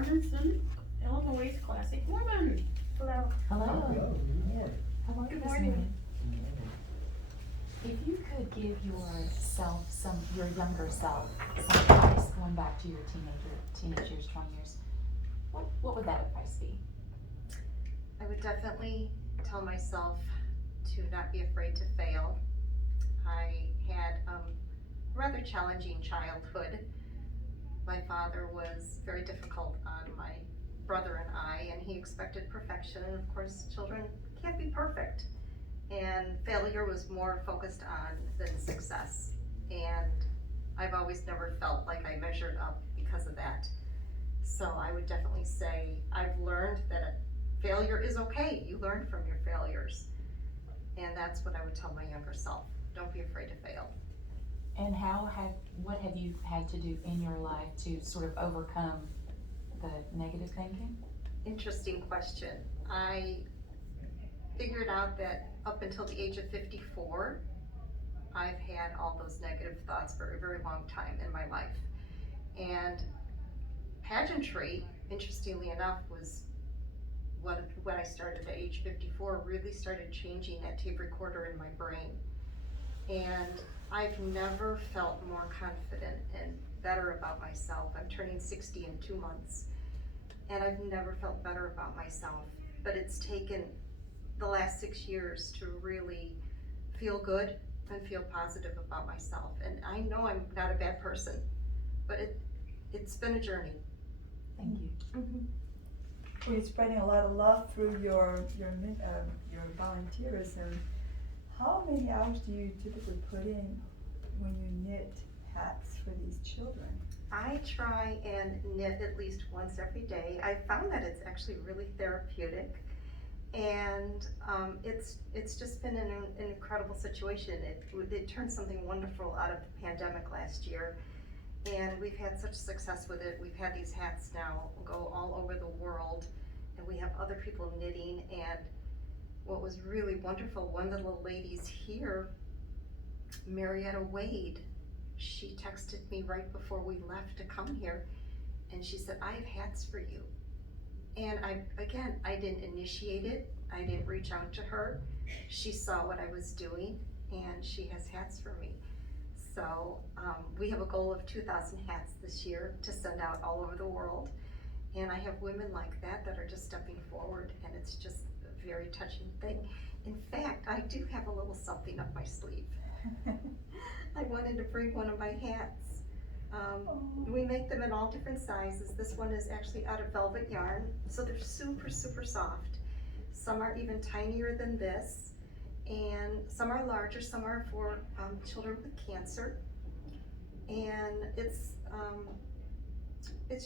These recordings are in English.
Arneson, Illinois Classic Women. Hello. Hello. Hello, good morning. How are you Good this morning. If you could give your younger self, some advice going back to your teenage years, 20 years, what would that advice be? I would definitely tell myself to not be afraid to fail. I had a rather challenging childhood. My father was very difficult on my brother and I, and he expected perfection, and of course children can't be perfect. And failure was more focused on than success. And I've always never felt like I measured up because of that. So I would definitely say I've learned that failure is okay. You learn from your failures. And that's what I would tell my younger self. Don't be afraid to fail. And what have you had to do in your life to sort of overcome the negative thinking? Interesting question. I figured out that up until the age of 54, I've had all those negative thoughts for a very long time in my life. And pageantry, interestingly enough, was when I started at age 54, really started changing that tape recorder in my brain. And I've never felt more confident and better about myself. I'm turning 60 in 2 months, and I've never felt better about myself. But it's taken the last 6 years to really feel good and feel positive about myself. And I know I'm not a bad person, but it's been a journey. Thank you. Well, you're spreading a lot of love through your volunteerism. How many hours do you typically put in when you knit hats for these children? I try and knit at least once every day. I found that it's actually really therapeutic, and it's just been an incredible situation. It turned something wonderful out of the pandemic last year, and we've had such success with it. We've had these hats now go all over the world, and we have other people knitting. And what was really wonderful, one of the little ladies here, Marietta Wade, she texted me right before we left to come here, and she said, I have hats for you. And I didn't initiate it. I didn't reach out to her. She saw what I was doing, and she has hats for me. So we have a goal of 2,000 hats this year to send out all over the world. And I have women like that are just stepping forward, and it's just a very touching thing. In fact, I do have a little something up my sleeve. I wanted to bring one of my hats. We make them in all different sizes. This one is actually out of velvet yarn, so they're super, super soft. Some are even tinier than this, and some are larger. Some are for children with cancer, and it's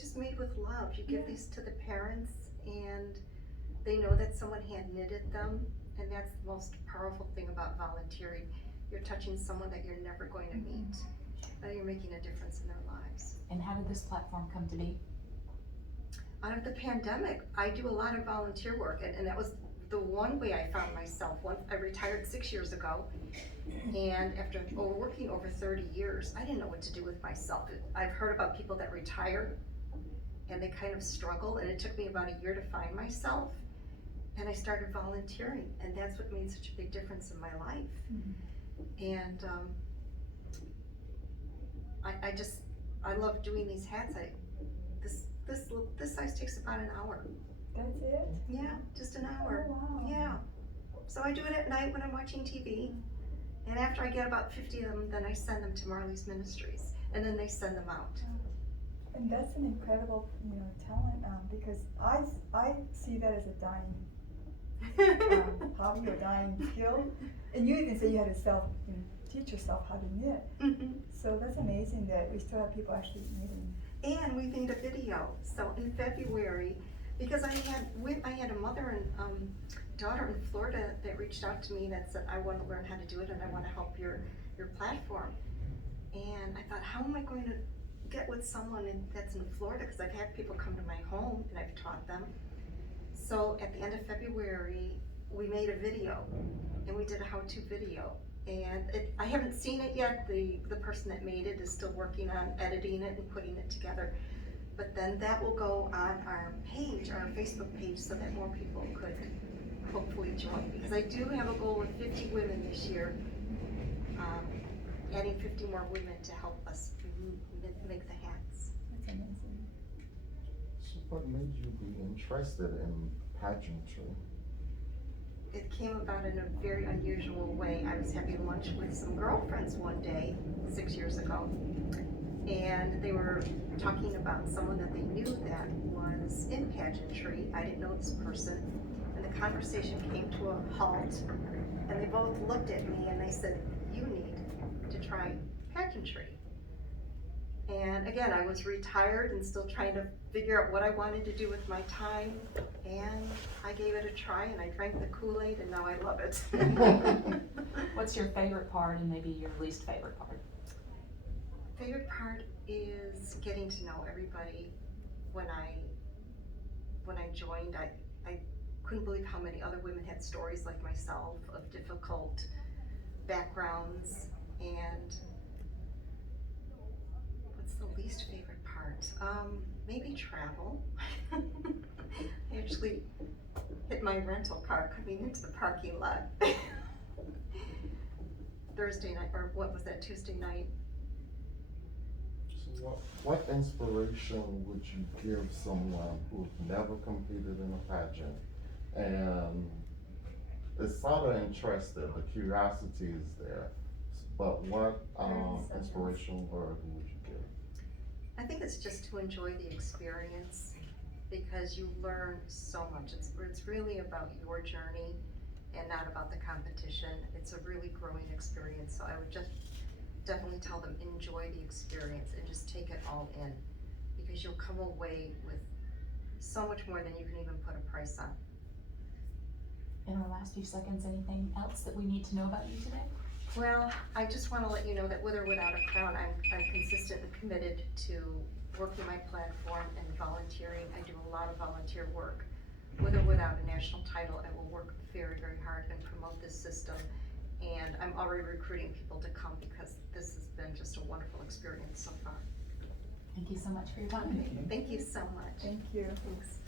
just made with love. You give these to the parents, and they know that someone hand knitted them, and that's the most powerful thing about volunteering. You're touching someone that you're never going to meet, but you're making a difference in their lives. And how did this platform come to be? Out of the pandemic, I do a lot of volunteer work, and that was the one way I found myself. Once I retired 6 years ago, and after working over 30 years, I didn't know what to do with myself. I've heard about people that retire and they kind of struggle, and it took me about a year to find myself, and I started volunteering, and that's what made such a big difference in my life. And I love doing these hats. This size takes about an hour. That's it? Yeah, just an hour. Oh, wow. Yeah. So I do it at night when I'm watching TV, and after I get about 50 of them, then I send them to Marley's Ministries, and then they send them out. And that's an incredible, talent, because I see that as a dying hobby or dying skill. And you even say you had to teach yourself how to knit. So that's amazing that we still have people actually knitting. And we made a video. So in February, because I had a mother and daughter in Florida that reached out to me that said, I want to learn how to do it, and I want to help your platform. And I thought, how am I going to get with someone that's in Florida? Because I've had people come to my home and I've taught them. So at the end of February, we made a video, and we did a how-to video. And I haven't seen it yet. The person that made it is still working on editing it and putting it together. But then that will go on our page, our Facebook page, so that more people could hopefully join. Because I do have a goal of 50 women this year, adding 50 more women to help us make the hats. That's amazing. So what made you be interested in pageantry? It came about in a very unusual way. I was having lunch with some girlfriends one day, 6 years ago, and they were talking about someone that they knew that was in pageantry. I didn't know this person, and the conversation came to a halt, and they both looked at me and they said, "You need to try pageantry." And again, I was retired and still trying to figure out what I wanted to do with my time, and I gave it a try, and I drank the Kool-Aid, and now I love it. What's your favorite part and maybe your least favorite part? Favorite part is getting to know everybody. When I joined, I couldn't believe how many other women had stories like myself of difficult backgrounds. And what's the least favorite part? Maybe travel. I actually hit my rental car coming into the parking lot Thursday night, or what was that, Tuesday night? So what inspiration would you give someone who's never competed in a pageant and is sort of interested, the curiosity is there, but what inspirational word would you give? I think it's just to enjoy the experience, because you learn so much. It's really about your journey and not about the competition. It's a really growing experience, so I would just definitely tell them, enjoy the experience and just take it all in, because you'll come away with so much more than you can even put a price on. In our last few seconds, anything else that we need to know about you today? Well, I just want to let you know that with or without a crown, I'm consistently committed to working my platform and volunteering. I do a lot of volunteer work. With or without a national title, I will work very, very hard and promote this system. And I'm already recruiting people to come, because this has been just a wonderful experience so far. Thank you so much for your time. Thank you so much. Thank you. Thanks.